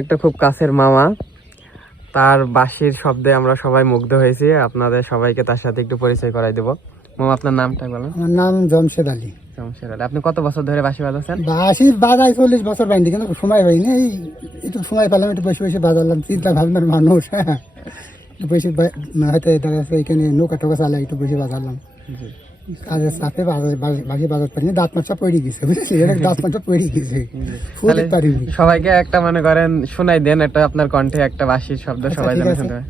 একটা খুব কাছের মামা, তার বাঁশির শব্দে আমরা সবাই মুগ্ধ হয়েছি। আপনাদের সবাইকে তার সাথে একটু পরিচয় করাই দেবো। মামা, আপনার নামটা বলো। আমার নাম জমশেদ আলী। জমশেদ আলী, আপনি কত বছর ধরে বাঁশি বাজাচ্ছেন? বাঁশি বাজাই 40 বছর বাইন্দি, কিন্তু সময় পাইনি। এই একটু সময় পেলাম, একটু বসে বসে বাজালাম। চিন্তা ভাবনার মানুষ, হ্যাঁ, একটু বসে হয়তো দেখা যাচ্ছে এখানে নৌকা টোকা চালাই, একটু বসে বাজালাম। কাজের চাপে বাঁশি বাজাতে পারিনি, দাঁত মাছা পড়ে গেছে, বুঝেছি, দাঁত মাছা পড়ে গেছে, ফুলতে পারিনি। সবাইকে একটা মনে করেন শোনাই দেন, একটা আপনার কণ্ঠে একটা বাঁশির শব্দ সবাই যেন শুনতে পায়।